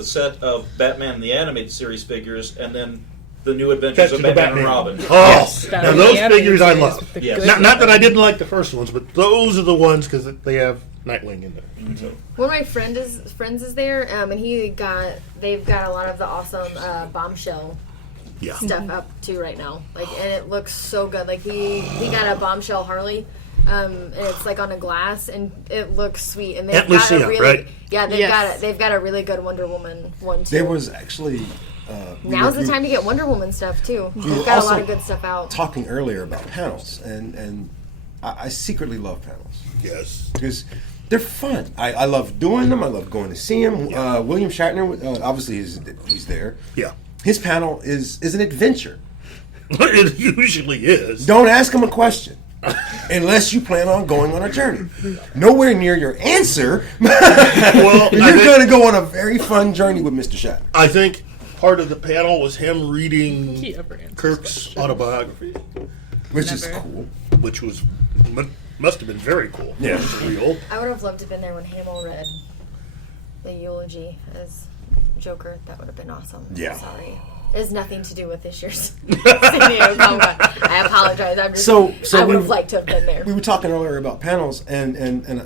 the set of Batman the Animated Series figures, and then the New Adventures of Batman and Robin. Oh, yes. Now those figures I love. Yes. Not that I didn't like the first ones, but those are the ones because they have Nightwing in there. Mm-hmm. So. One of my friends is there, and they've got a lot of the awesome Bombshell stuff up too right now. And it looks so good. He got a Bombshell Harley. And it's on a glass, and it looks sweet. And they've got a really, right? They've got a really good Wonder Woman one too. There was actually now's the time to get Wonder Woman stuff too. They've got a lot of good stuff out. Talking earlier about panels, and I secretly love panels. Yes, because they're fun. I love doing them. I love going to see them. William Shatner, obviously, he's there. Yeah, his panel is an adventure. It usually is. Don't ask him a question. Unless you plan on going on a journey. Nowhere near your answer. Well, you're going to go on a very fun journey with Mr. Shatner. I think part of the panel was him reading Kirk's autobiography. Which is cool. Which must have been very cool. Yeah. Real. I would have loved to have been there when Hamill read the eulogy as Joker. That would have been awesome. Yeah. Sorry. It has nothing to do with this year's San Diego Comic-Con. I apologize. I would have liked to have been there. We were talking earlier about panels, and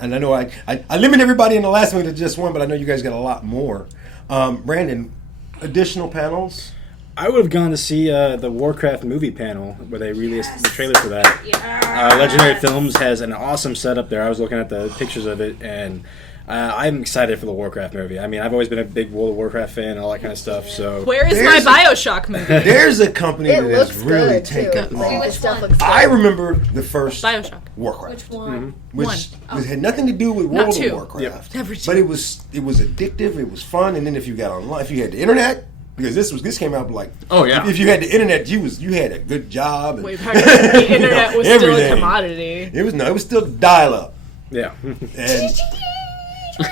I know I limit everybody in the last one to just one, but I know you guys got a lot more. Brandon, additional panels? I would have gone to see the Warcraft movie panel where they released the trailer for that. Yeah. Legendary Films has an awesome setup there. I was looking at the pictures of it, and I'm excited for the Warcraft movie. I mean, I've always been a big World of Warcraft fan and all that kind of stuff. So where is my BioShock movie? There's a company that has really taken off. I remember the first BioShock. Warcraft. Which one? Which had nothing to do with World of Warcraft. Yep. But it was addictive, it was fun, and then if you got online, if you had the internet, because this came out if you had the internet, you had a good job. And, the internet was still a commodity. It was still dial up. Yeah. And and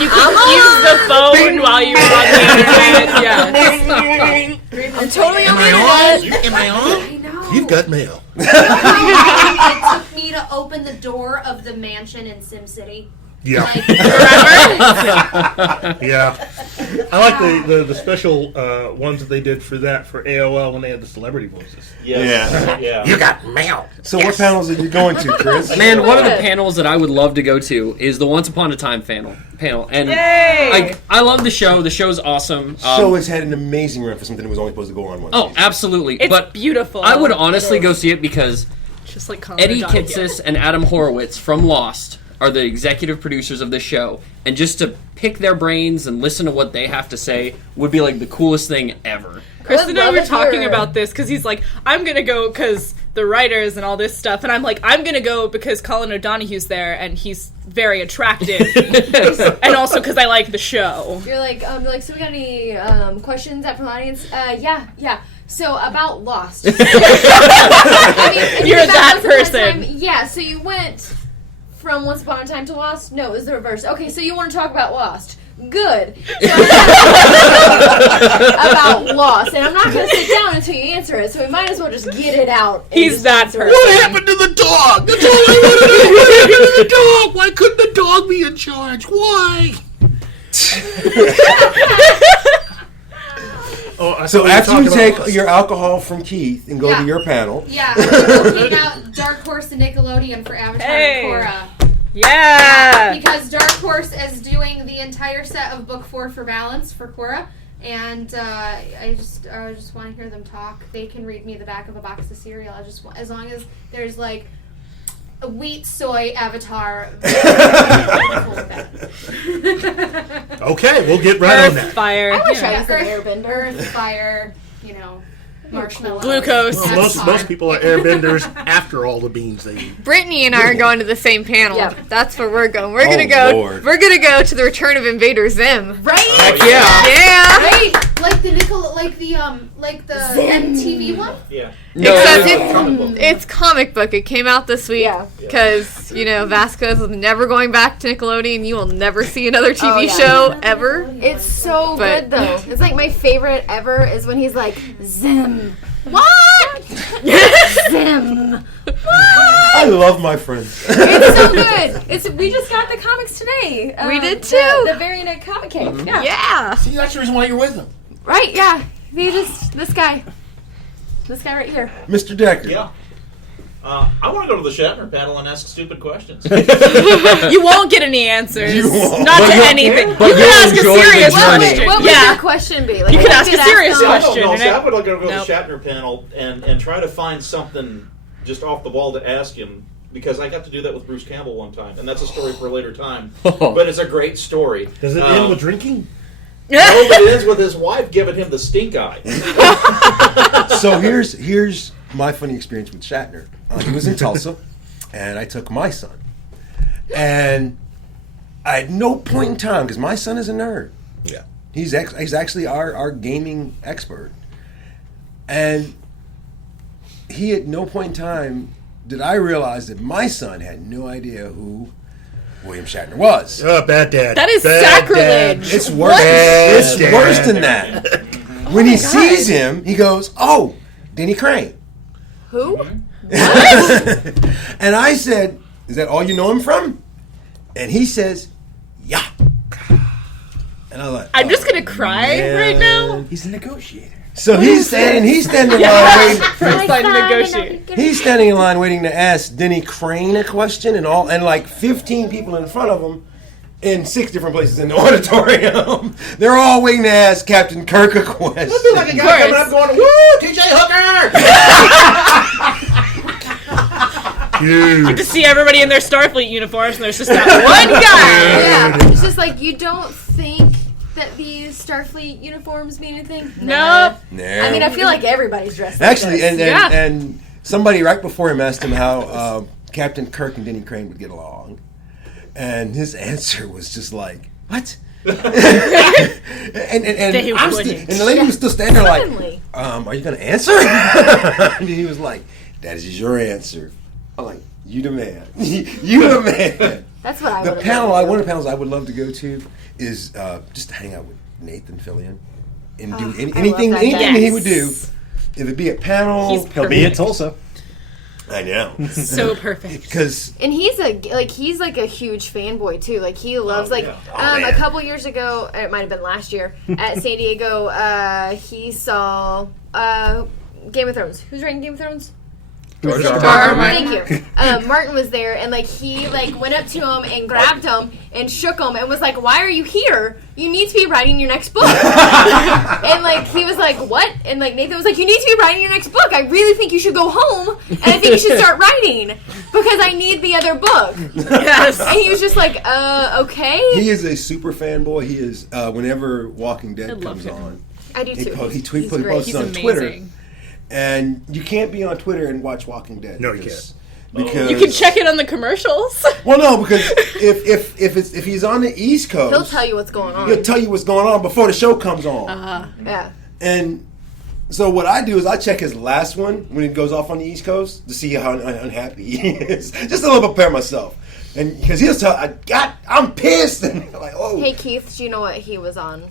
you could use the phone while you were on the internet. Yes. I'm totally on the internet. Am I on? I know. You've got mail. It took me to open the door of the mansion in SimCity. Yeah. Yeah. I like the special ones that they did for AOL when they had the celebrity voices. Yeah. You got mail. So what panels are you going to, Chris? Man, one of the panels that I would love to go to is the Once Upon a Time panel. And I love the show. The show's awesome. Show has had an amazing run for something that was only supposed to go on one season. Absolutely. It's beautiful. I would honestly go see it because just like Eddie Kitsis and Adam Horowitz from Lost are the executive producers of the show, and just to pick their brains and listen to what they have to say would be like the coolest thing ever. Chris and I were talking about this because he's like, I'm going to go because the writers and all this stuff, and I'm like, I'm going to go because Colin O'Donoghue's there, and he's very attractive, and also because I like the show. You're like, so we got any questions from the audience? Yeah. So about Lost. I mean, you're that person. So you went from Once Upon a Time to Lost? No, it was the reverse. Okay, so you want to talk about Lost. Good. So about Lost. And I'm not going to sit down until you answer it, so we might as well just get it out. He's that person. What happened to the dog? That's all I wanted to know. What happened to the dog? Why couldn't the dog be in charge? Why? So after you take your alcohol from Keith and go to your panel. Yeah, we're looking out Dark Horse and Nickelodeon for Avatar and Korra. Yeah! Because Dark Horse is doing the entire set of Book 4 for Balance for Korra. And I just want to hear them talk. They can read me the back of a box of cereal. As long as there's like a wheat soy Avatar. Okay, we'll get right on that. Fire. I wish I was an airbender. Earth, fire, marshmallow. Glucose. Well, most people are airbenders after all the beans they eat. Brittany and I are going to the same panel. Yep. That's where we're going. We're gonna go. Lord. We're gonna go to the Return of Invader Zim. Right? Yeah. Right? Like the MTV one? Yeah. No, Except it's comic book. It came out this week because Vasquez is never going back to Nickelodeon. You will never see another TV show ever. It's so good though. It's like my favorite ever is when he's like Zim. What? Zim. I love my friends. It's so good. We just got the comics today. We did too. The Variant Comic Cave. Mm-hmm. Yeah. See, that's the reason why you're with them. Right, yeah. This guy right here. Mr. Decker. Yeah. I want to go to the Shatner panel and ask stupid questions. You won't get any answers. You won't. Not But to you'll- anything. You but can you'll ask a enjoy the serious journey. question. What would Yeah. your question be? Like, You what could ask would a serious See, I don't question. know. and See, it- I would go to Nope. the Shatner panel and try to find something just off the wall to ask him, because I got to do that with Bruce Campbell one time, and that's a story for a later time. But it's a great story. Does it end with drinking? No, but it ends with his wife giving him the stink eye. So here's my funny experience with Shatner. He was in Tulsa, and I took my son. And at no point in time, because my son is a nerd. Yeah. He's actually our gaming expert. And he at no point in time did I realize that my son had no idea who William Shatner was. Bad dad. That is Bad sacrilege. dad. It's worse. Bad It's dad. worse than that. When he sees him, he goes, "Oh, Denny Crane." Who? And I said, "Is that all you know him from?" And he says, "Yeah." And I was like, I'm just gonna cry right now. He's a negotiator. So he's standing in line waiting. First line negotiate. He's standing in line waiting to ask Denny Crane a question, and like 15 people in front of him in 6 different places in the auditorium. They're all waiting to ask Captain Kirk a question. I feel like a guy coming up going, "Woo, TJ Hooker!" You to see everybody in their Starfleet uniforms, and there's just that one guy. Yeah. It's just like, you don't think that these Starfleet uniforms mean anything? No. No. I mean, I feel like everybody's dressed like Actually, this. and somebody right before him asked him how Captain Kirk and Denny Crane would get along, and his answer was just like, "What?" and They I'm wouldn't. and the lady was still standing there like, Suddenly. "Are you going to answer?" And he was like, "That is your answer." I'm like, "You the man, you the man." That's what I The would panel, one of the panels I would love to go to is just to hang out with Nathan Fillion and do anything that guy. that he would do. Yes. If it be a panel, He's He'll be at Tulsa. I know. So perfect. Because And he's like a huge fanboy too. Like, he loves yeah. a couple years ago, it might have been last year at San Diego. He saw Game of Thrones. Who's writing Game of Thrones? George R. R. Thank you. Martin was there, and he went up to him and grabbed him and shook him and was like, "Why are you here? You need to be writing your next book." And he was like, "What?" And Nathan was like, "You need to be writing your next book. I really think you should go home, and I think you should start writing because I need the other book." Yes. And he was just like, "Okay." he is a super fanboy. He is, whenever Walking Dead love comes him. on, I do too. he He's posts great. He's on amazing. Twitter. And you can't be on Twitter and watch Walking Dead. No, you because- can't. Because You can check it on the commercials. Well, no, because if he's on the East Coast, He'll tell you what's going on. he'll tell you what's going on before the show comes on. Yeah. And so what I do is I check his last one when it goes off on the East Coast to see how unhappy he is, just to prepare myself. And because he'll tell, I'm pissed, and like, oh, Hey Keith, do you know what he was on?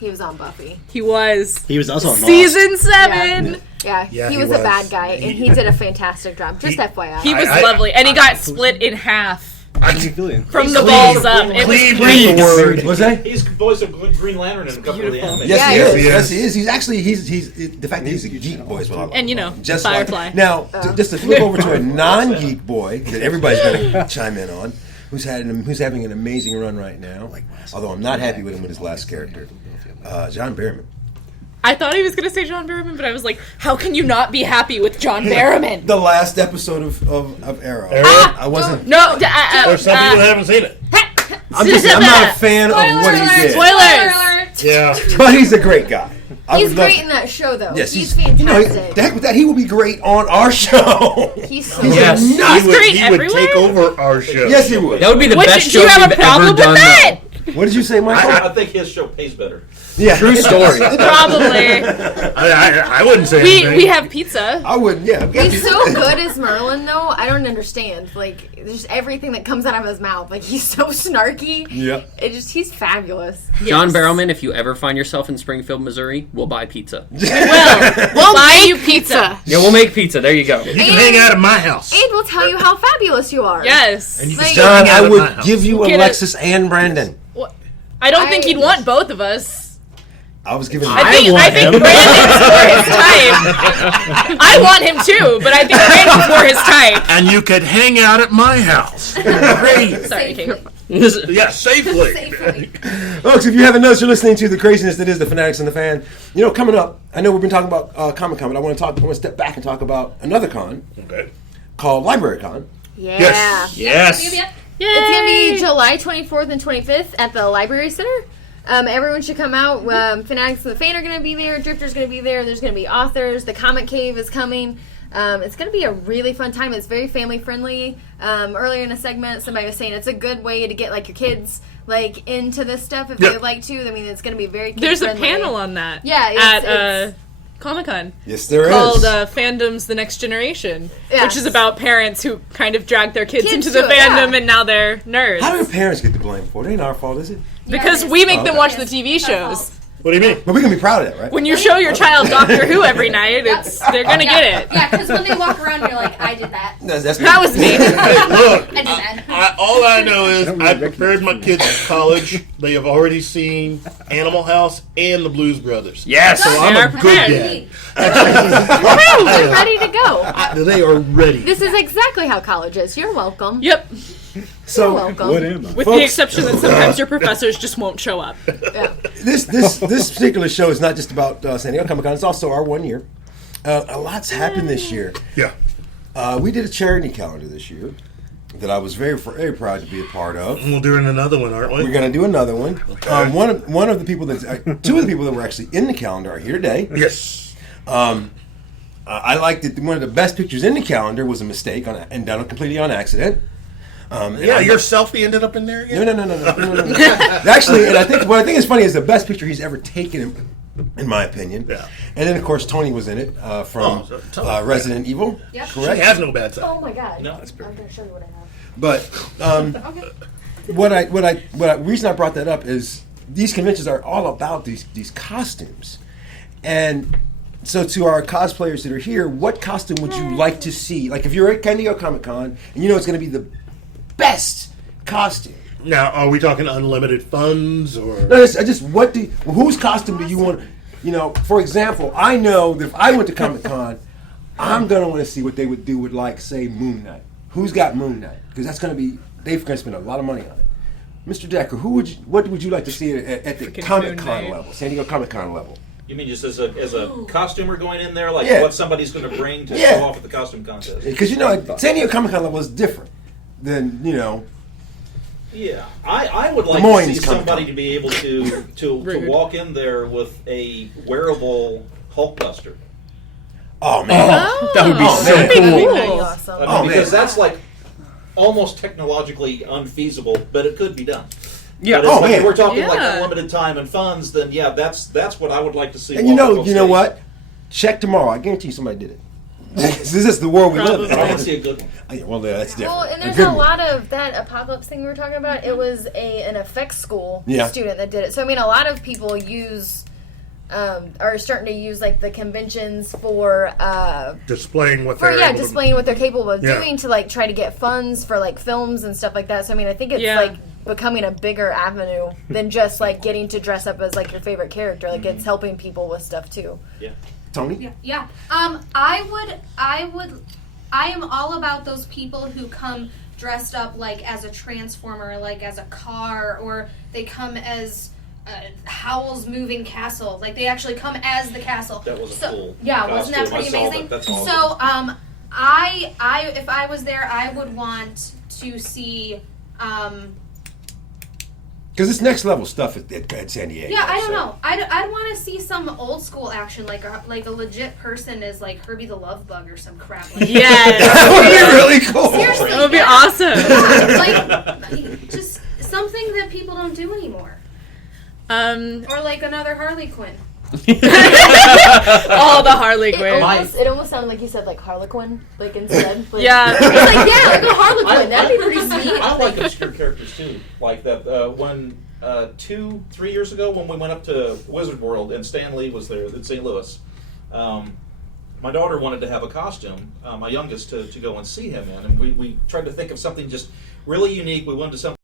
He was on Buffy. He was. He was also on Lost. Season 7. Yeah, Yeah, he he was a was. bad guy, and he did a fantastic job. Just FYI. He was I- lovely. And he got split in half from the Clean. balls up. It was Clean great. the word. what's that? He's voice of Green Lantern in a couple of the beautiful. animated. Yes, Yeah, he he is. is. Yes, he is. He's actually the fact that he's a geek boy is what I love. And, you know, just Firefly. Like, now, just to flip over to a non-geek boy that everybody's going to chime in on, who's having an amazing run right now. Although I'm not happy with him with his last character, John Barrowman. I thought he was going to say John Barrowman, but I was like, how can you not be happy with John Barrowman? The last episode of Arrow. Arrow? I wasn't. No, There's some people that haven't seen it. I'm not a fan of what he did. Spoilers! Yeah. But he's a great guy. I He's would love great to- in that show, though. Yes, he's fantastic. The heck with that, he will be great on our show. He's so Yes. good. Nuts. great He would everywhere. take over our show. Yes, he would. That would be the What, best do show you have we've a problem ever with done. that? What did you say, Michael? I think his show pays better. Yeah. True story. Probably. I wouldn't say anything. We have pizza. I wouldn't, yeah. He's so good as Merlin, though. I don't understand. Like, there's everything that comes out of his mouth. Like, he's so snarky. Yep. He's fabulous. John Barrowman, if you ever find yourself in Springfield, Missouri, we'll buy pizza. We'll buy you pizza. Yeah, we'll make pizza. There you go. You can hang out at my house. And we'll tell you how fabulous you are. Yes. And you can Like- still John, hang out I at my would house. give you Get Alexis and Brandon. I don't think you'd want both of us. I was giving. I think Brandon's for his type. I want him too, but I think Brandon's for his type. And you could hang out at my house. Great. Sorry, Kate. Yeah, safely. Folks, if you haven't noticed, you're listening to the craziness that is the Fanatics and the Fan. You know, coming up, I know we've been talking about Comic-Con, but I want to step back and talk about another con Okay. called Library Con. Yeah. Yes. It's going to be July 24th and 25th at the Library Center. Everyone should come out. Fanatics and the Fan are going to be there. Drifter's going to be there. There's going to be authors. The Comic Cave is coming. It's going to be a really fun time. It's very family friendly. Earlier in a segment, somebody was saying it's a good way to get like your kids like into this stuff if they'd like to. I mean, it's going to be very kid There's a friendly. panel on that. Yeah, at Comic-Con. Yes, there called is. Fandom's The Next Generation, Yes. which is about parents who kind of drag their kids into to the it, fandom yeah. and now they're nerds. How do your parents get the blame for it? It ain't our fault, is it? Because we make them watch the TV shows. What do you mean? But we can be proud of that, right? When you show your child Doctor Who every night, they're gonna get it. Yeah, because when they walk around, you're like, I did that. That was me. Look, I did that. all I know is I prepared my kids for college. They have already seen Animal House and the Blues Brothers. Yes. So I'm a good dad. Woo, they're ready to go. They are ready. This is exactly how college is. You're welcome. Yep. So You're welcome. What am I? With Folks- the exception that sometimes your professors just won't show up. Yeah. this particular show is not just about San Diego Comic Con. It's also our 1 year. A lot's happened this year. Yeah. We did a charity calendar this year that I was very, very proud to be a part of. We're doing another one, aren't we? We're going to do another one. Okay. One of the people that two of the people that were actually in the calendar are here today. Yes. I liked that one of the best pictures in the calendar was a mistake and done completely on accident. Yeah, your selfie ended up in there again? No. Actually, and what I think is funny is the best picture he's ever taken, in my opinion. Yeah. And then, of course, Tony was in it from Resident Evil. Yep. She Correct. has no bad side. Oh my god. No, I'm going to show you what I have. But reason I brought that up is these conventions are all about these costumes, and so to our cosplayers that are here, what costume would you like to see? Like if you're at San Diego Comic Con and you know it's going to be the best costume. Now, are we talking unlimited funds or? No, just whose costume do you want? You know, for example, I know that if I went to Comic Con, I'm going to want to see what they would do with, like, say, Moon Knight. Who's got Moon Knight? Because that's going to be they're going to spend a lot of money on it. Mr. Decker, what would you like to see at the Comic Con level, San Diego Comic Con level? You mean just as a costumer going in there, like Yeah. what somebody's going to bring to Yeah. show off at the costume contest? Because you know, at San Diego Comic Con level is different than Yeah, I would like Moines to see Comic-Con. somebody to be able to walk in there with a wearable Hulkbuster. Oh man, That would be so That'd be cool. pretty awesome. I mean, Oh, because man. that's like almost technologically unfeasible, but it could be done. Yeah. But it's like, man. if we're talking like Yeah. unlimited time and funds, then yeah, that's what I would like to see. and you walk up know on stage. what? Check tomorrow. I guarantee you somebody did it. This is the world we live I in. didn't see a good one. Well, yeah, that's different. Well, and there's good a one. lot of that apocalypse thing we were talking about. It was an effects school Yeah. student that did it. So I mean, a lot of people are starting to use like the conventions for Displaying what they're able to- displaying what they're capable of Yeah. doing to like try to get funds for like films and stuff like that. So I mean, I think it's Yeah. like becoming a bigger avenue than just like getting to dress up as like your favorite character. Like it's helping people with stuff too. Yeah. Tony? Yeah. I am all about those people who come dressed up like as a transformer, like as a car, or they come as Howl's Moving Castle. Like they actually come as the castle. That was a cool Yeah, wasn't that costume. I pretty saw amazing? that. That's awesome. So, I if I was there, I would want to see. Because it's next level stuff at San Diego. Yeah, I don't so. know. I'd want to see some old school action, like a legit person is like Herbie the Love Bug or some crap. Like Yes. That would be really cool. Seriously, That would be yeah. awesome. Like just something that people don't do anymore. Or like another Harley Quinn. All the Harley Quinn. It almost sounded like you said like Harlequin, like instead. Like, Yeah. It's like, yeah, like a Harlequin. That'd be pretty sweet. I like obscure characters too. Like that when 2-3 years ago when we went up to Wizard World and Stan Lee was there in St. Louis. My daughter wanted to have a costume, my youngest, to go and see him in, and we tried to think of something just really unique. We wanted to something